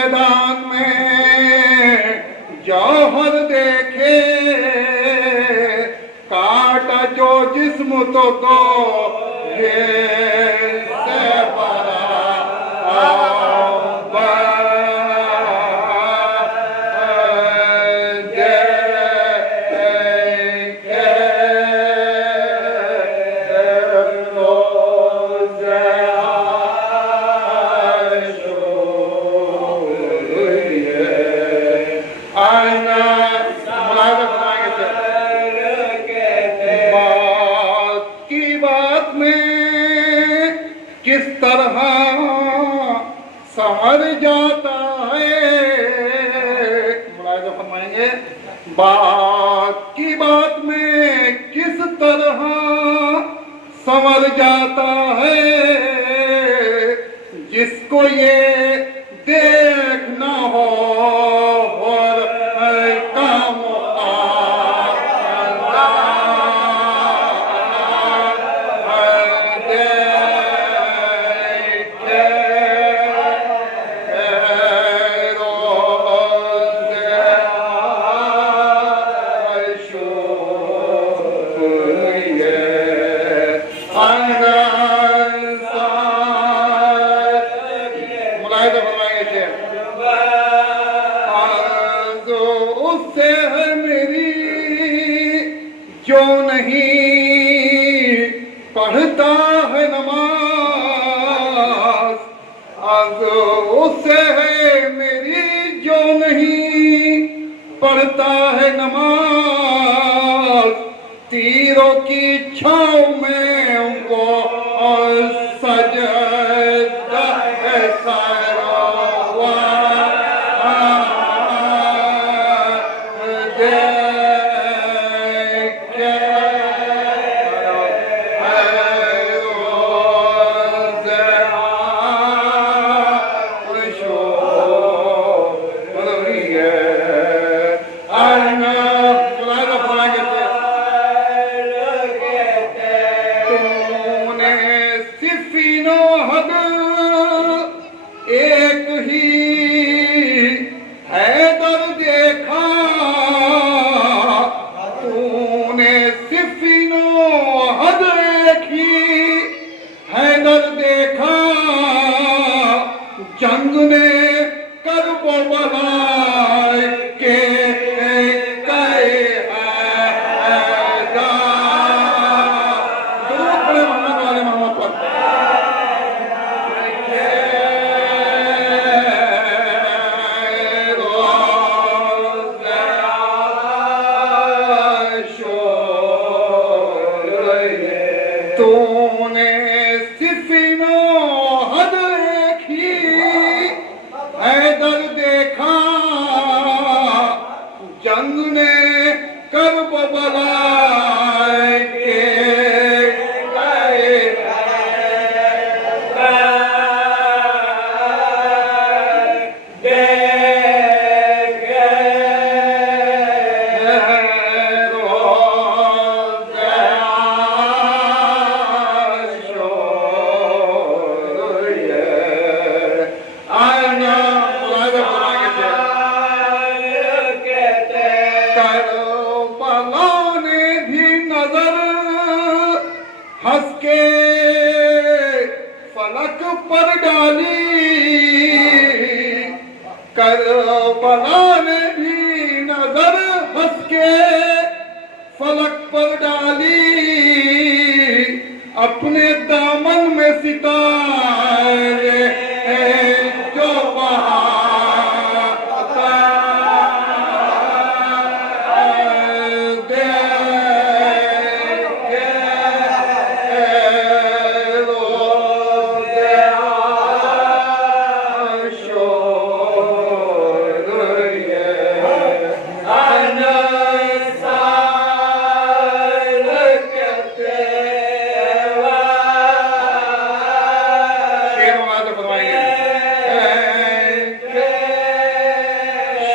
میدان میں جوہر دیکھے کاٹا جو جسم تو سے برا کس طرح سمر جاتا ہے، ملاحظہ فرمائیں گے، بات کی بات میں کس طرح سمر جاتا ہے، جس کو یہ دیکھنا ہو اور کام جو نہیں پڑھتا ہے نماز، آج اس سے ہے میری جو نہیں پڑھتا ہے نماز، تیروں کی چھاؤں میں ان کو سجدہ ہے سارا ایک ہی حیدر دیکھا، تو نے صفین و حد ایک ہی حیدر دیکھا، جنگ نے کرب و بلا کے تو نے صفین و حد ایک ہی حیدر دیکھا، جنگ نے کرب و بلا کے ہنس کے فلک پر ڈالی، کربلا نے بھی نظر ہنس کے فلک پر ڈالی، اپنے دامن میں ستارے جو بہا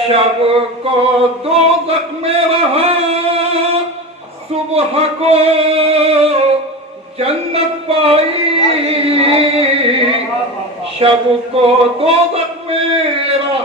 شب کو دوزخ میں رہا، صبح کو جنت پائی، شب کو دوزخ میں رہا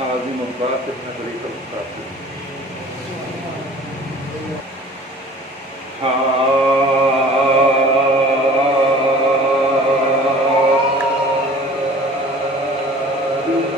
عظيم الباطل طريق القاتل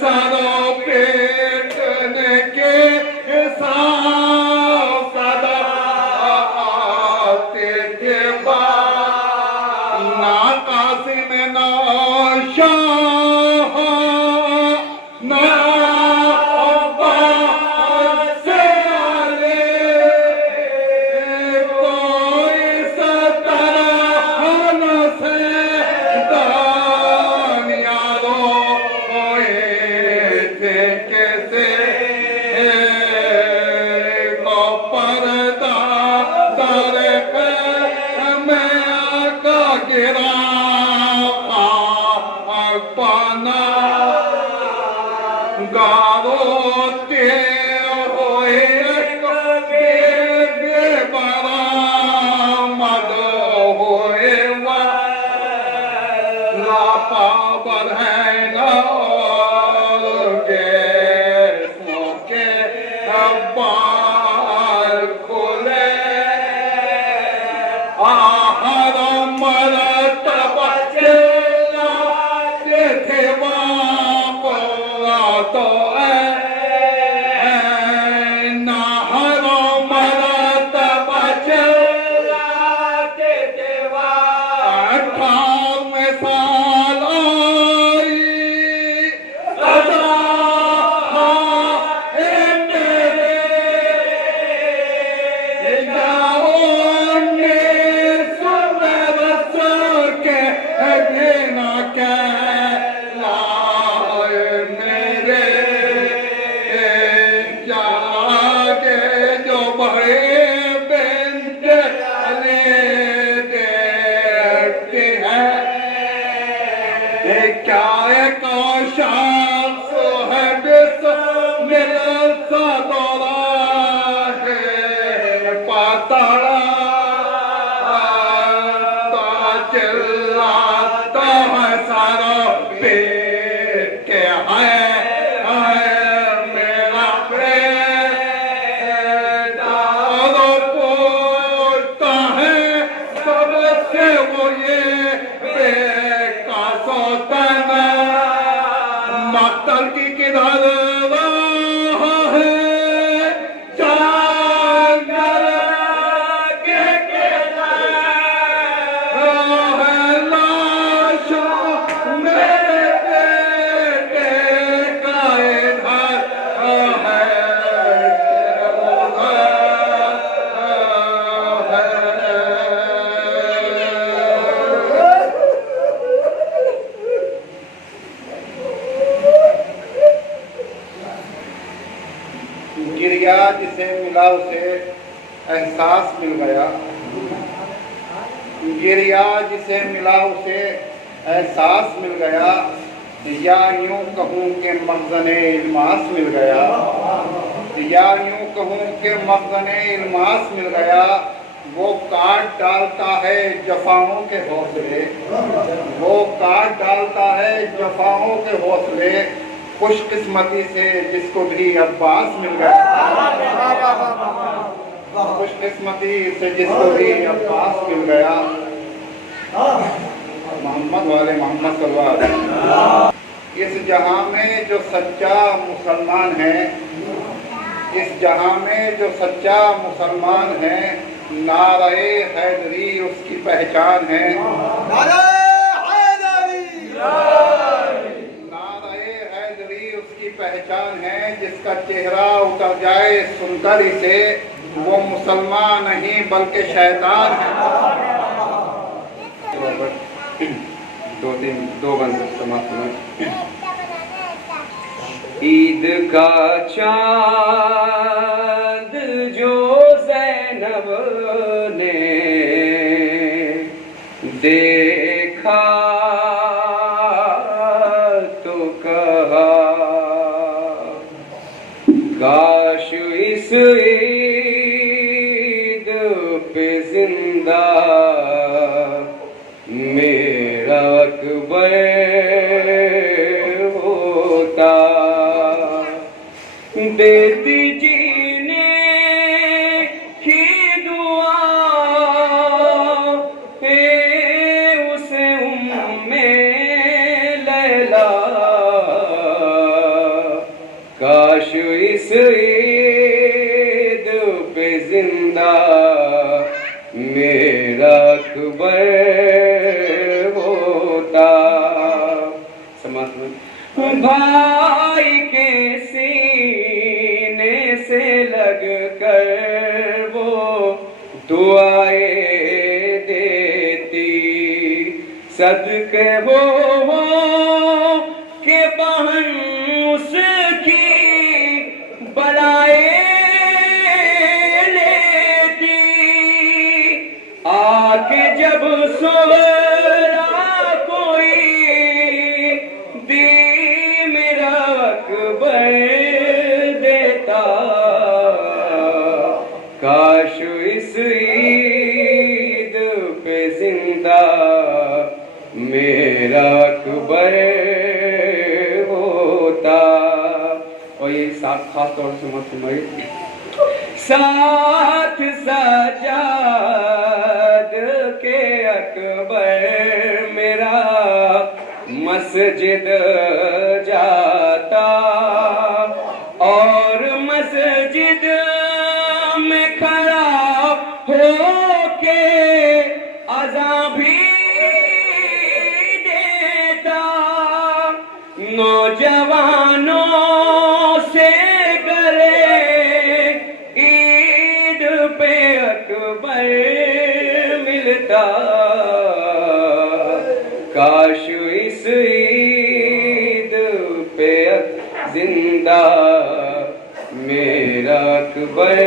سرو پیٹنے کے ساتھ صدا آتے تھے نہ قاسم نہ شاہ نہ عباس علی کوئی سترہ نہ سیدان یارو ہوئے تھے کیسے کو پردہ در میں آقا گرا پانا گاروتے ہوئے بے برآمد ہوئے لاپابر ہیں اور گیسوں کے بار کھلے آہر مرتبہ چلاتے تھے تو نہر مرتبہ چلاتے تھے 18ویں سال آئی صدا میرے جاؤ نے سن رسول کے دینا جو بڑے بنت دیکھتے ہیں کیا ایک شخص ہے بسم اللہ دورہ ہے پاتڑا چلاتا ہے سارا پیٹ کے ہے مقتل کی کدھر راہ ہے جانگر کے راہ لاش میرے بیٹے کا ادھر ہے گریا جسے ملا اسے احساس مل گیا گریا جسے ملا اسے احساس مل گیا یا یوں کہوں کہ مخزن الماس مل گیا یا یوں کہوں کہ مخزن الماس مل گیا وہ کاٹ ڈالتا ہے جفاؤں کے حوصلے وہ کاٹ ڈالتا ہے جفاؤں کے حوصلے خوش قسمتی سے جس کو بھی عباس مل گیا خوش قسمتی سے جس کو بھی عباس مل گیا محمد والے محمد صلی اللہ علیہ وسلم اس جہاں میں جو سچا مسلمان ہے اس جہاں میں جو سچا مسلمان ہے نعرہ حیدری اس کی پہچان ہے نعرہ حیدری اس کی پہچان ہے جس کا چہرہ اتر جائے سن کر اسے وہ مسلمان نہیں بلکہ شیطان ہے دو بند سماعت عید کا چاند جو زینب نے دیکھا تو کہا کاش اس عید پہ زندہ میرا اکبر ہوتا دیتی جینے کی دعا اسے لیلا اس عید پہ زندہ میرا اکبر ہوتا. سماعت میں بھائی کے سینے سے لگ کر وہ دعائیں دیتی، صدقے وہ کہ بہن اس کی بلائیں لیتی. آ کے جب سولا کوئی دی میرا اکبر دیتا. کاش اس عید پہ زندہ میرا اکبر ہوتا. اور یہ ساتھ خاص طور سے مطمئن ساتھ سجاد کے اکبر میرا مسجد جاتا اور مسجد میں کھڑا ہو کے اذان بھی دیتا. نوجوانوں سے گلے عید پہ اکبر ملتا. کاش اس عید پہ زندہ میرا اکبر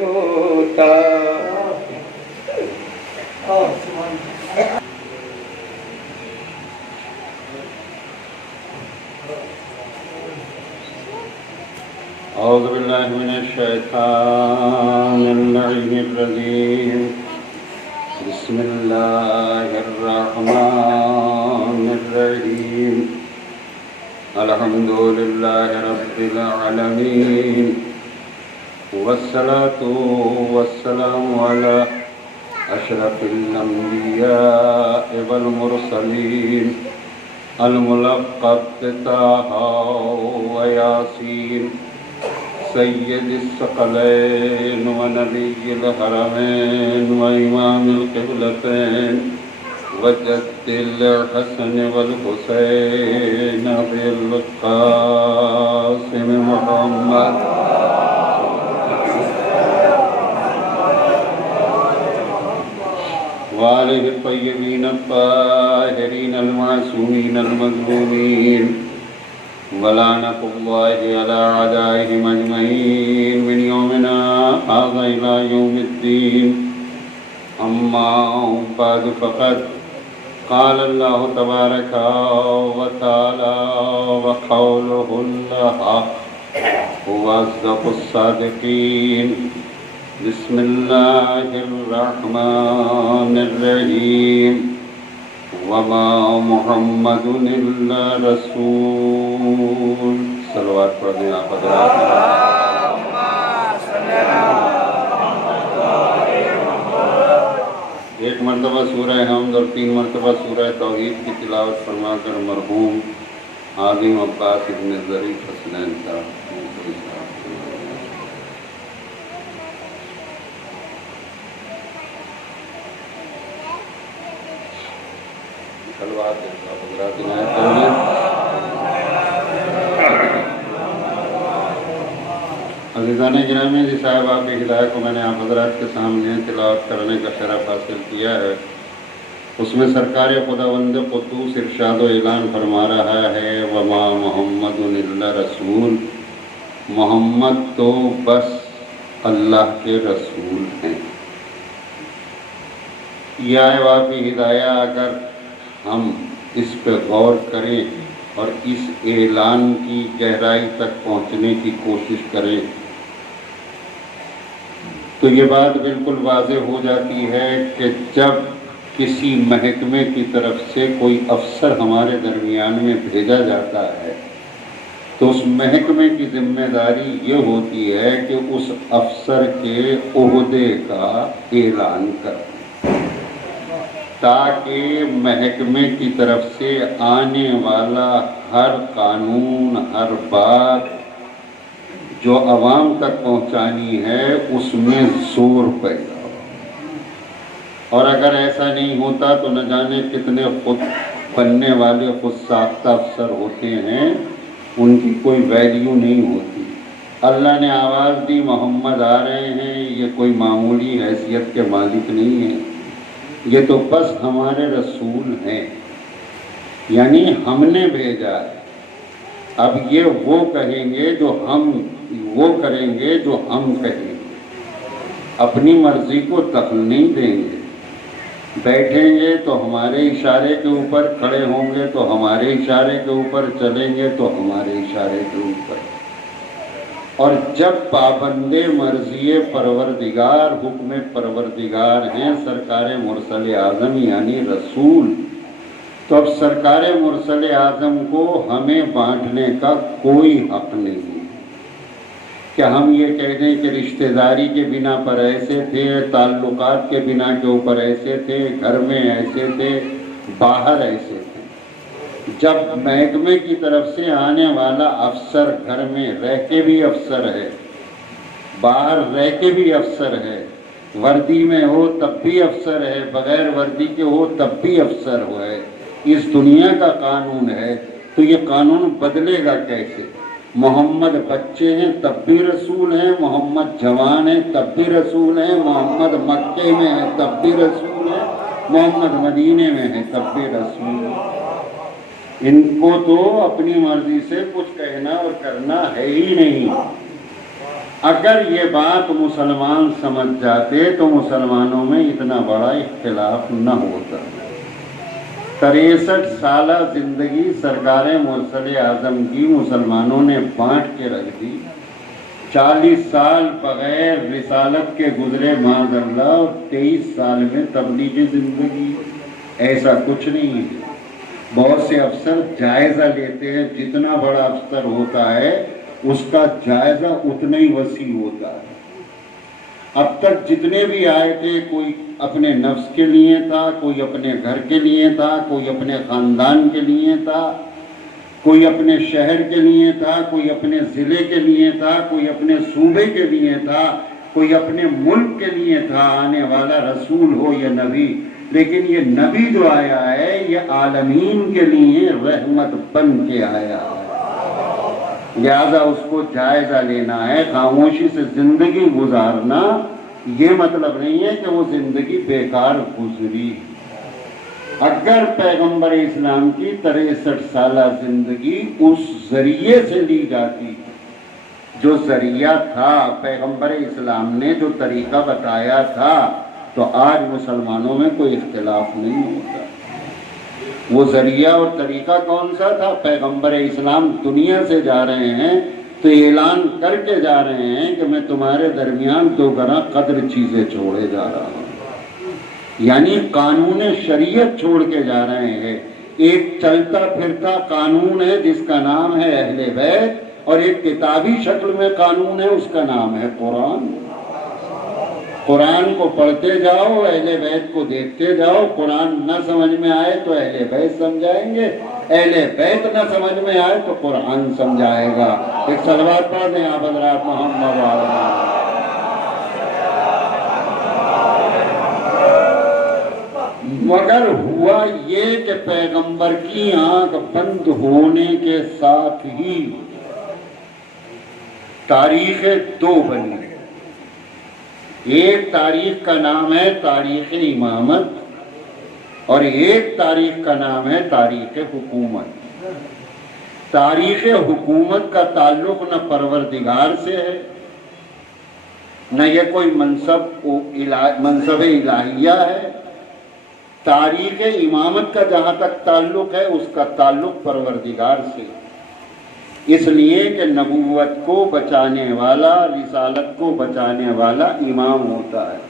ہوتا. اعوذ باللہ من الشیطان اللعین الرجیم. بسم اللہ الرحمن الرحیم. الحمد للہ رب العالمین والصلاة والسلام علی اشرف الانبیاء والمرسلین الملقب بطه ویاسین سید الثقلین ونبی الحرمین وامام القبلتین وجد الحسن والحسین ابی القاسم محمد وآلہ الطیبین الطاہرین المعصومین المظلومین ولعنۃ اللہ علی اعدائہم اجمعین من یومنا ھذا الی یوم الدین. اما بعد فقد قال اللہ تبارک وتعالی وقولہ الحق هو اصدق الصادقین. بسم اللہ الرحمن الرحیم. وما محمد الا رسول. صلوات پڑھ دیں آپ حضرات. ایک مرتبہ سورہ حمد اور 3 مرتبہ سورہ توحید کی تلاوت فرما کر مرحوم عظیم عباس ابن ظریف حسنین صاحب صلوات حضرات عنایت فرمائیں. عزیزان گرامی، جی صاحب آپ کی ہدایت کو میں نے آپ حضرات کے سامنے تلاوت کرنے کا شرف حاصل کیا ہے. اس میں سرکار خداوند قدوس ارشاد و اعلان فرما رہا ہے وما محمد الا رسول. محمد تو بس اللہ کے رسول ہیں. یہ آئے واقعی ہدایہ اگر ہم اس پہ غور کریں اور اس اعلان کی گہرائی تک پہنچنے کی کوشش کریں تو یہ بات بالکل واضح ہو جاتی ہے کہ جب کسی محکمے کی طرف سے کوئی افسر ہمارے درمیان میں بھیجا جاتا ہے تو اس محکمے کی ذمہ داری یہ ہوتی ہے کہ اس افسر کے عہدے کا اعلان کریں تاکہ محکمے کی طرف سے آنے والا ہر قانون، ہر بات جو عوام تک پہنچانی ہے اس میں زور پیدا ہو، اور اگر ایسا نہیں ہوتا تو نہ جانے کتنے خود بننے والے خود ساختہ افسر ہوتے ہیں، ان کی کوئی ویلیو نہیں ہوتی۔ اللہ نے آواز دی محمد آ رہے ہیں، یہ کوئی معمولی حیثیت کے مالک نہیں ہیں، یہ تو بس ہمارے رسول ہیں، یعنی ہم نے بھیجا ہے۔ اب یہ وہ کہیں گے جو وہ کریں گے جو ہم کہیں گے، اپنی مرضی کو دخل نہیں دیں گے۔ بیٹھیں گے تو ہمارے اشارے کے اوپر، کھڑے ہوں گے تو ہمارے اشارے کے اوپر، چلیں گے تو ہمارے اشارے کے اوپر۔ اور جب پابندے مرضی پروردگار، حکم پروردگار ہیں سرکار مرسل اعظم یعنی رسول، تو اب سرکار مرسل اعظم کو ہمیں بانٹنے کا کوئی حق نہیں ہے۔ کیا ہم یہ کہہ دیں کہ رشتہ داری کے بنا پر ایسے تھے، تعلقات کے بنا کے اوپر ایسے تھے، گھر میں ایسے تھے، باہر ایسے تھے؟ جب محکمے کی طرف سے آنے والا افسر گھر میں رہ کے بھی افسر ہے، باہر رہ کے بھی افسر ہے، وردی میں ہو تب بھی افسر ہے، بغیر وردی کے ہو تب بھی افسر ہے، اس دنیا کا قانون ہے، تو یہ قانون بدلے گا کیسے؟ محمد بچے ہیں تب بھی رسول ہیں، محمد جوان ہیں تب بھی رسول ہیں، محمد مکے میں ہیں تب بھی رسول ہیں، محمد مدینے میں ہیں تب بھی رسول ہیں۔ ان کو تو اپنی مرضی سے کچھ کہنا اور کرنا ہے ہی نہیں۔ اگر یہ بات مسلمان سمجھ جاتے تو مسلمانوں میں اتنا بڑا اختلاف نہ ہوتا۔ 63 سالہ زندگی سرکار مرسل اعظم کی مسلمانوں نے بانٹ کے رکھ دی۔ 40 سال بغیر رسالت کے گزرے معاذ اللہ، اور 23 سال میں تبلیغی زندگی۔ ایسا کچھ نہیں ہے۔ بہت سے افسر جائزہ لیتے ہیں، جتنا بڑا افسر ہوتا ہے اس کا جائزہ اتنا ہی وسیع ہوتا ہے۔ اب تک جتنے بھی آئے تھے، کوئی اپنے نفس کے لیے تھا، کوئی اپنے گھر کے لیے تھا، کوئی اپنے خاندان کے لیے تھا، کوئی اپنے شہر کے لیے تھا، کوئی اپنے ضلع کے لیے تھا، کوئی اپنے صوبے کے لیے تھا، کوئی اپنے ملک کے لیے تھا آنے والا رسول ہو یا نبی۔ لیکن یہ نبی جو آیا ہے یہ عالمین کے لیے رحمت بن کے آیا ہے، لہذا اس کو جائزہ لینا ہے۔ خاموشی سے زندگی گزارنا یہ مطلب نہیں ہے کہ وہ زندگی بیکار گزری۔ اگر پیغمبر اسلام کی 63 سالہ زندگی اس ذریعے سے لی جاتی، جو ذریعہ تھا پیغمبر اسلام نے جو طریقہ بتایا تھا، تو آج مسلمانوں میں کوئی اختلاف نہیں ہوتا۔ وہ ذریعہ اور طریقہ کون سا تھا؟ پیغمبر اسلام دنیا سے جا رہے ہیں تو اعلان کر کے جا رہے ہیں کہ میں تمہارے درمیان 2 گنا قدر چیزیں چھوڑے جا رہا ہوں، یعنی قانون شریعت چھوڑ کے جا رہے ہیں۔ ایک چلتا پھرتا قانون ہے جس کا نام ہے اہل بیت، اور ایک کتابی شکل میں قانون ہے، اس کا نام ہے قرآن۔ قرآن کو پڑھتے جاؤ، اہل بیت کو دیکھتے جاؤ۔ قرآن نہ سمجھ میں آئے تو اہل بیت سمجھائیں گے، اہل بیت نہ سمجھ میں آئے تو قرآن سمجھائے گا۔ ایک صلوات پڑھ دیں آپ حضرات محمد وعلیہ۔ مگر ہوا یہ کہ پیغمبر کی آنکھ بند ہونے کے ساتھ ہی تاریخیں 2 بنی۔ ایک تاریخ کا نام ہے تاریخ امامت، اور ایک تاریخ کا نام ہے تاریخ حکومت۔ تاریخ حکومت کا تعلق نہ پروردگار سے ہے، نہ یہ کوئی منصب الہیہ ہے۔ تاریخ امامت کا جہاں تک تعلق ہے اس کا تعلق پروردگار سے، اس لیے کہ نبوت کو بچانے والا، رسالت کو بچانے والا امام ہوتا ہے۔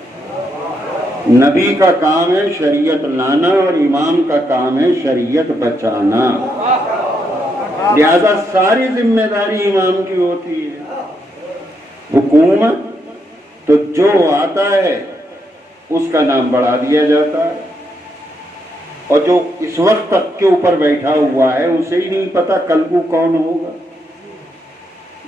نبی کا کام ہے شریعت لانا، اور امام کا کام ہے شریعت بچانا، لہذا ساری ذمہ داری امام کی ہوتی ہے۔ حکومت تو جو آتا ہے اس کا نام بڑھا دیا جاتا ہے، اور جو اس وقت تک کے اوپر بیٹھا ہوا ہے اسے ہی نہیں پتا کل کو کون ہوگا۔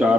4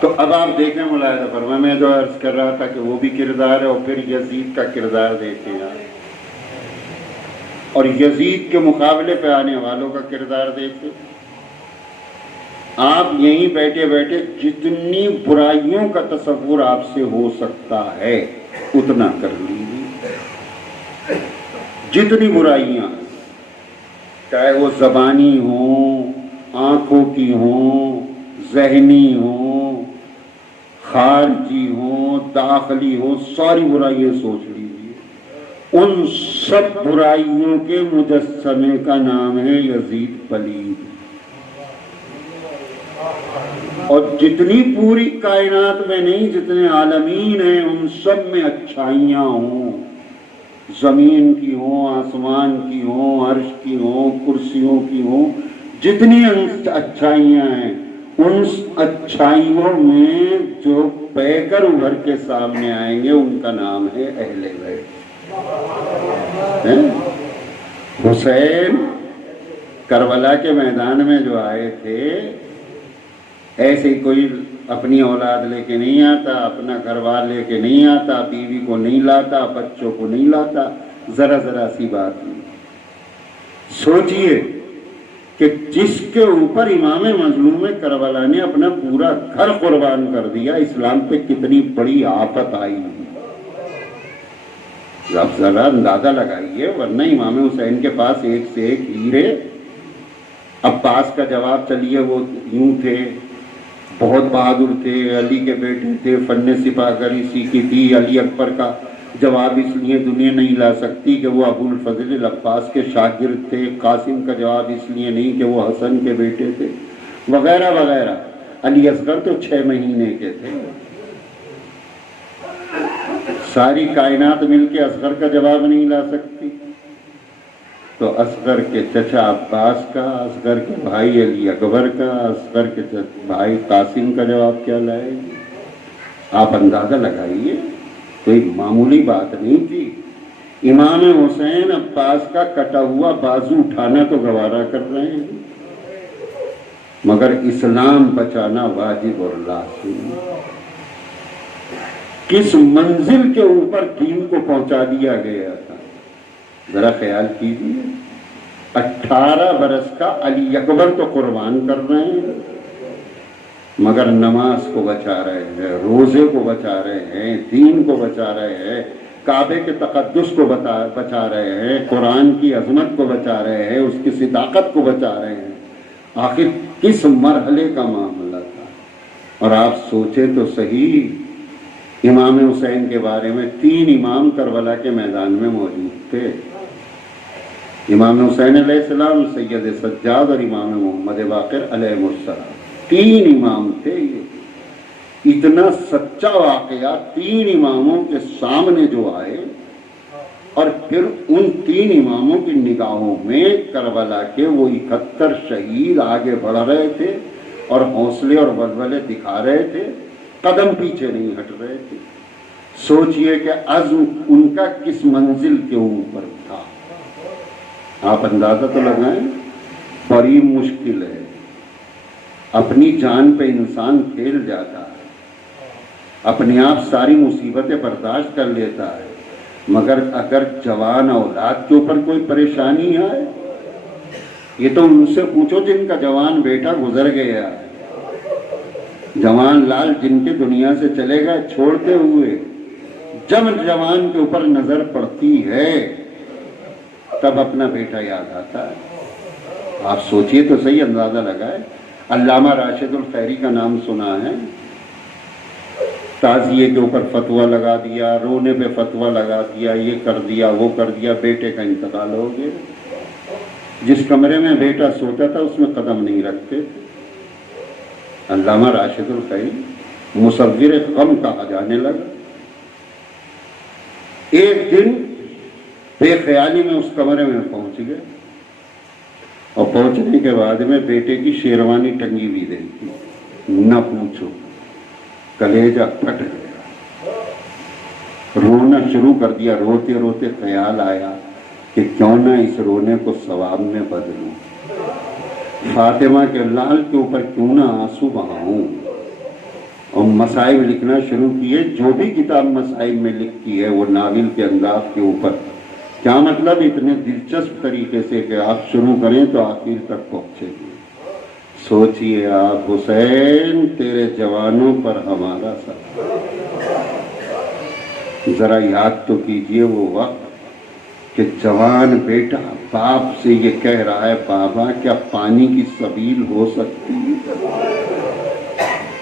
تو اب آپ دیکھیں ملاحظہ فرمائیں، میں جو عرض کر رہا تھا کہ وہ بھی کردار ہے، اور پھر یزید کا کردار دیکھیں آپ، اور یزید کے مقابلے پہ آنے والوں کا کردار دیکھیں آپ۔ یہیں بیٹھے بیٹھے جتنی برائیوں کا تصور آپ سے ہو سکتا ہے اتنا کر لیجیے، جتنی برائیاں، چاہے وہ زبانی ہوں، آنکھوں کی ہوں، ذہنی ہوں، خارجی ہوں، داخلی ہوں، ساری برائیاں سوچ لیجیے۔ ان سب برائیوں کے مجسمے کا نام ہے یزید پلید۔ اور جتنی پوری کائنات میں نہیں، جتنے عالمین ہیں ان سب میں اچھائیاں ہوں، زمین کی ہوں، آسمان کی ہوں، عرش کی ہوں، کرسیوں کی ہوں، جتنی اچھائیاں ہیں ان اچھائیوں میں جو بہ کر ابھر کے سامنے آئیں گے ان کا نام ہے اہل بیت۔ حسین کربلا کے میدان میں جو آئے تھے، ایسے ہی کوئی اپنی اولاد لے کے نہیں آتا، اپنا گھر بار لے کے نہیں آتا، بیوی کو نہیں لاتا، بچوں کو نہیں لاتا، ذرا ذرا سی بات نہیں۔ سوچئے کہ جس کے اوپر امام مظلوم کربلا نے اپنا پورا گھر قربان کر دیا، اسلام پہ کتنی بڑی آفت آئی۔ اب ذرا اندازہ لگائیے، ورنہ امام حسین کے پاس ایک سے ایک ہیرے۔ عباس کا جواب چلیے وہ یوں تھے، بہت بہادر تھے، علی کے بیٹے تھے، فن سپاہ گری سیکھی تھی۔ علی اکبر کا جواب اس لیے دنیا نہیں لا سکتی کہ وہ ابو الفضل العباس کے شاگرد تھے، قاسم کا جواب اس لیے نہیں کہ وہ حسن کے بیٹے تھے، وغیرہ وغیرہ۔ علی اصغر تو 6 مہینے کے تھے۔ ساری کائنات مل کے اصغر کا جواب نہیں لا سکتی، تو اصغر کے چچا عباس کا، اصغر کے بھائی علی اکبر کا، اصغر کے بھائی قاسم کا جواب کیا لائے گی؟ آپ اندازہ لگائیے، کوئی معمولی بات نہیں تھی۔ امام حسین عباس کا کٹا ہوا بازو اٹھانا تو گوارا کر رہے ہیں، مگر اسلام بچانا واجب اور لازم۔ کس منزل کے اوپر دین کو پہنچا دیا گیا تھا، ذرا خیال کیجیے۔ 18 برس کا علی اکبر تو قربان کر رہے ہیں، مگر نماز کو بچا رہے ہیں، روزے کو بچا رہے ہیں، دین کو بچا رہے ہیں، کعبے کے تقدس کو بچا رہے ہیں، قرآن کی عظمت کو بچا رہے ہیں، اس کی صداقت کو بچا رہے ہیں۔ آخر کس مرحلے کا معاملہ تھا؟ اور آپ سوچیں تو صحیح، امام حسین کے بارے میں 3 امام کربلا کے میدان میں موجود تھے۔ امام حسین علیہ السلام، سید سجاد اور امام محمد باقر علیہ السلام، 3 امام تھے۔ یہ اتنا سچا واقعہ 3 اماموں کے سامنے جو آئے، اور پھر ان 3 اماموں کی نگاہوں میں کربلا کے وہ 71 شہید آگے بڑھ رہے تھے اور حوصلے اور ولولے دکھا رہے تھے، قدم پیچھے نہیں ہٹ رہے تھے۔ سوچئے کہ عزم ان کا کس منزل کے اوپر تھا۔ آپ اندازہ تو لگائیں، بڑی مشکل ہے، اپنی جان پہ انسان کھیل جاتا ہے، اپنے آپ ساری مصیبتیں برداشت کر لیتا ہے، مگر اگر جوان اولاد کے اوپر کوئی پریشانی آئے، یہ تو ان سے پوچھو جن کا جوان بیٹا گزر گیا ہے، جوان لال جن کے دنیا سے چلے گئے چھوڑتے ہوئے، جب جوان کے اوپر نظر پڑتی ہے تب اپنا بیٹا یاد آتا ہے۔ آپ سوچئے تو صحیح، اندازہ لگائے۔ علامہ راشد الخیری کا نام سنا ہے، تعزیے کے اوپر فتویٰ لگا دیا، رونے پہ فتویٰ لگا دیا، یہ کر دیا وہ کر دیا، بیٹے کا انتقال ہو گیا۔ جس کمرے میں بیٹا سوتا تھا اس میں قدم نہیں رکھتے تھے۔ علامہ راشد الخیری مصور غم کہا جانے لگا۔ ایک دن بے خیالی میں اس کمرے میں پہنچ گئے، اور پہنچنے کے بعد میں بیٹے کی شیروانی ٹنگی ہوئی دیکھی، نہ پوچھو، کلیجہ پھٹ گیا، رونا شروع کر دیا۔ روتے روتے خیال آیا کہ کیوں نہ اس رونے کو ثواب میں بدلوں، فاطمہ کے لال کے اوپر کیوں نہ آنسو بہاؤں، اور مصائب لکھنا شروع کیے. جو بھی کتاب مصائب میں لکھتی ہے وہ ناول کے انداز کے اوپر. کیا مطلب؟ اتنے دلچسپ طریقے سے کہ آپ شروع کریں تو آخر تک پہنچے گی. سوچئے آپ حسین تیرے جوانوں پر ہمارا ساتھ. ذرا یاد تو کیجئے وہ وقت کہ جوان بیٹا باپ سے یہ کہہ رہا ہے بابا کیا پانی کی سبیل ہو سکتی ہے؟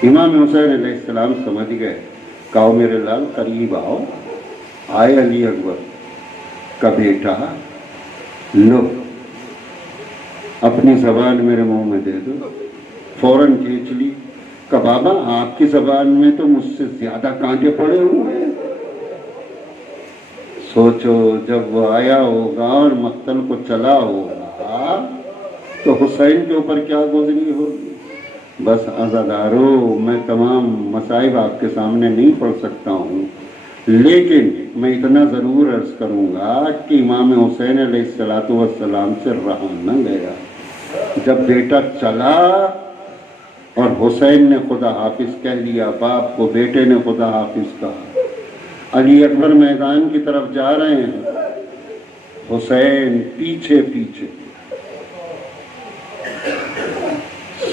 امام حسین علیہ السلام سمجھ گئے. کہو میرے لال قریب آؤ. آئے علی اکبر کا بیٹا لو اپنی زبان میرے منہ میں دے دو. فوراً کھینچ لی. کہ بابا آپ کی زبان میں تو مجھ سے زیادہ کانٹے پڑے ہوئے ہیں. سوچو جب وہ آیا ہوگا اور مقتل کو چلا ہوگا تو حسین کے اوپر کیا گزری ہوگی. بس عزادارو میں تمام مصائب آپ کے سامنے نہیں پڑھ سکتا ہوں، لیکن میں اتنا ضرور عرض کروں گا کہ امام حسین علیہ السلام سے رہا نہ گیا. جب بیٹا چلا اور حسین نے خدا حافظ کہہ دیا، باپ کو بیٹے نے خدا حافظ کہا. علی اکبر میدان کی طرف جا رہے ہیں، حسین پیچھے پیچھے.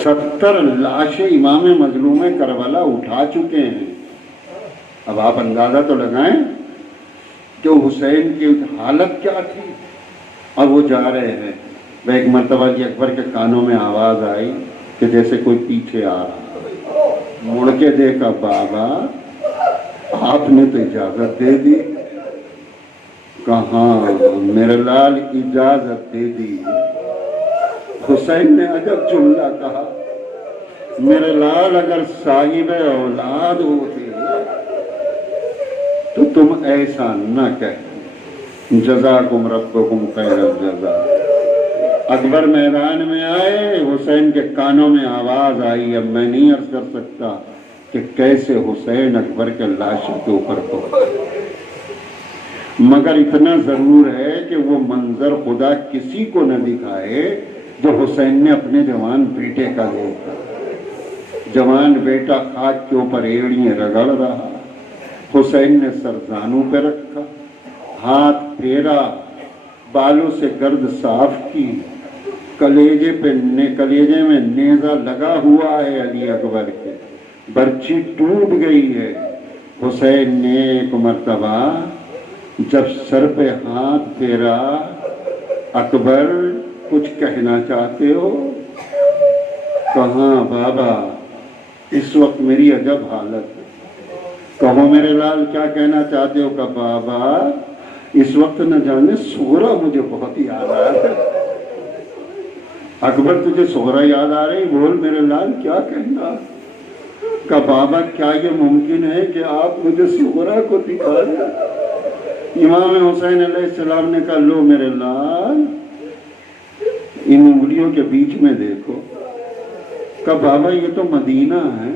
70 لاشیں امام مظلوم کربلا اٹھا چکے ہیں. اب آپ اندازہ تو لگائیں کہ حسین کی حالت کیا تھی. اب وہ جا رہے ہیں. وہ ایک مرتبہ علی اکبر کے کانوں میں آواز آئی کہ جیسے کوئی پیچھے آ رہا. مڑ کے دیکھا، بابا آپ نے تو اجازت دے دی. کہاں میرے لال اجازت دے دی. حسین نے عجب جملہ کہا، میرے لال اگر صاحب اولاد ہوتے تو تم ایسا نہ کہتے. جزاکم ربکم خیر الجزا. اکبر میدان میں آئے، حسین کے کانوں میں آواز آئی. اب میں نہیں عرض کر سکتا کہ کیسے حسین اکبر کے لاشوں کے اوپر پہنچے، مگر اتنا ضرور ہے کہ وہ منظر خدا کسی کو نہ دکھائے جو حسین نے اپنے جوان بیٹے کا دیکھا. جوان بیٹا خاک کے اوپر ایڑیاں رگڑ رہا. حسین نے سر زانوں پہ رکھا، ہاتھ پھیرا، بالوں سے گرد صاف کی. کلیجے میں نیزہ لگا ہوا ہے علی اکبر کے، برچی ٹوٹ گئی ہے. حسین نے ایک مرتبہ جب سر پہ ہاتھ پھیرا، اکبر کچھ کہنا چاہتے ہو؟ کہاں بابا اس وقت میری عجب حالت ہے. کہو میرے لال کیا کہنا چاہتے ہو؟ کہ بابا اس وقت نہ جانے سغرا مجھے بہت یاد آ رہا ہے. اکبر تجھے سغرا یاد آ رہی؟ بول میرے لال کیا کہنا. کہ بابا کیا یہ ممکن ہے کہ آپ مجھے سغرا کو دکھا دیں؟ امام حسین علیہ السلام نے کہا لو میرے لال ان انگلیوں کے بیچ میں دیکھو. کہ بابا یہ تو مدینہ ہے.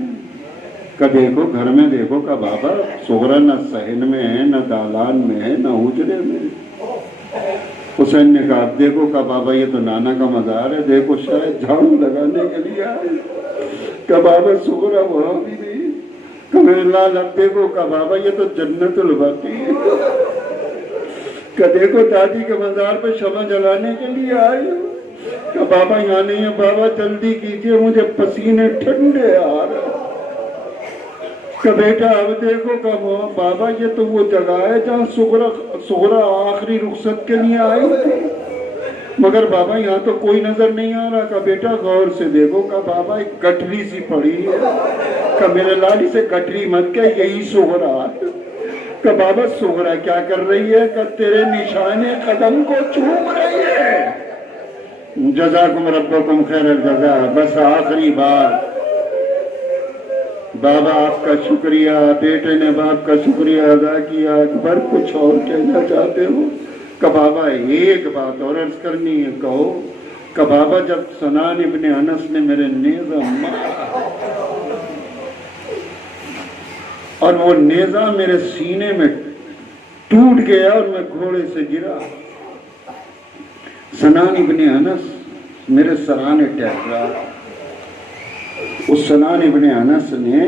کہ دیکھو گھر میں دیکھو. کہ بابا سغرا نہ صحن میں ہے، نہ دالان میں ہے، نہ حجرے میں. حسین نے کہا دیکھو. کہ بابا یہ تو نانا کا مزار ہے، دیکھو شاید جھاڑو لگانے کے لیے آئے. کہ بابا سغرا وہاں بھی نہیں. کہ میرے لال اب دیکھو. کہ بابا یہ تو جنت البقیع ہے. کہ دیکھو دادی کے مزار پہ شمع جلانے کے لیے آئے. کہ بابا یہاں نہیں ہے. بابا جلدی کیجئے مجھے پسینے ٹھنڈے آ رہے. کہ بیٹا اب دیکھو. کہ بابا یہ تو وہ جگہ ہے جہاں سغرا آخری رخصت کے لیے آئی تھی، مگر بابا یہاں تو کوئی نظر نہیں آ رہا. کہ بیٹا غور سے دیکھو. کہ بابا ایک گٹھری سی پڑی ہے. کہ میرے لالی سے گٹھری مت کہ یہی سغرا ہے. کہ بابا سغرا کیا کر رہی ہے؟ کہ تیرے نشان قدم کو چوم رہی ہے. جزاکم ربکم خیر الجزا. بس آخری بار بابا آپ کا شکریہ، بیٹے نے باپ کا شکریہ ادا کیا. اکبر کچھ اور کہنا چاہتے ہو؟ کہ بابا ایک بات اور عرض کرنی ہے. کہو. کہ بابا جب سنان ابن انس نے میرے نیزہ مارا اور وہ نیزہ میرے سینے میں ٹوٹ گیا اور میں گھوڑے سے گرا، سنان ابن انس میرے سرانے ٹہرا. اس سنان ابن انس نے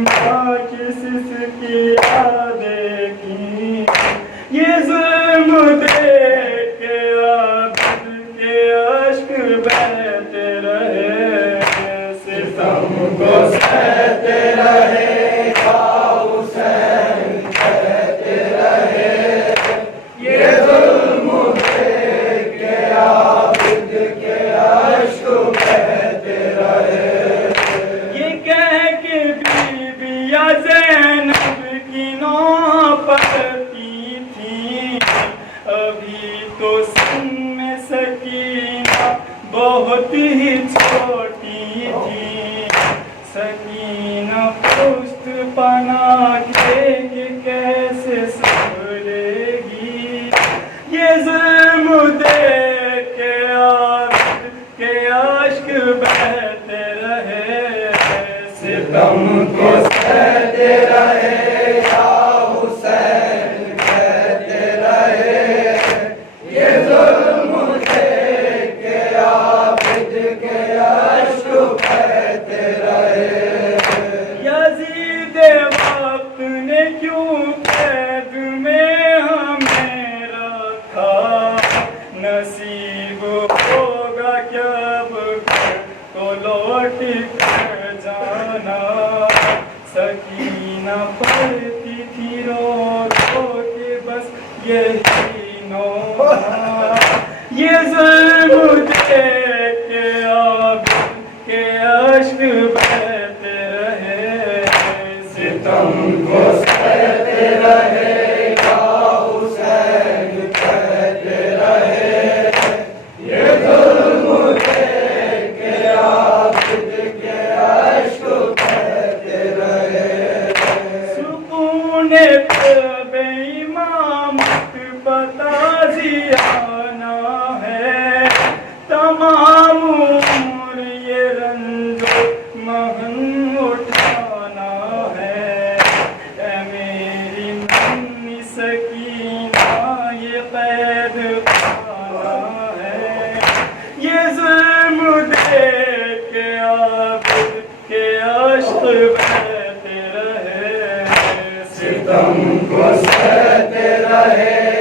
ماں کس کی یادیں کی، یہ ظلم دیکھ کے عابد کے اشک بہتے رہے، ستم کو سہتے رہے یا حسین کہتے رہے، یہ ظلم دیکھ کے عابد کے اشک بہتے رہے، یہ کہہ کے بی بی زینب کی نو پڑتی تھی، ابھی تو سن میں سکینہ بہت ہی چھوٹی تھی، سکینہ پشت پناہ کے کہ کیسے سنبھلے گی، یہ ظلم دیکھ کے عابد کے اشک بہتے رہے، ستم کو سہتے رہے یا حسین کہتے رہے، یہ ظلم دیکھ کے عابد کے اشک بہتے رہے، یزید وقت نے کیوں قید میں ہمیں رکھا، نصیب ہوگا کب تو لوٹ کر جانا، سکینہ پڑھتی تھی رو رو کے بس یہی نوحہ، یہ ظلم دیکھ کے عابد کے اشک بہتے رہے، ستم کو سہتے رہے یا حسین کہتے رہے، یہ ظلم دیکھ کے عابد کے اشک بہتے رہے، سکون قلب امامت پتا زیانہ ہے، تمام عمر یہ رنج و محن اٹھانا ہے، اے میری ننھی سکینہ یہ قید پانا ہے، یہ ظلم دیکھ کے عابد کے اشک بہتے رہے، ستم کو سہتے رہے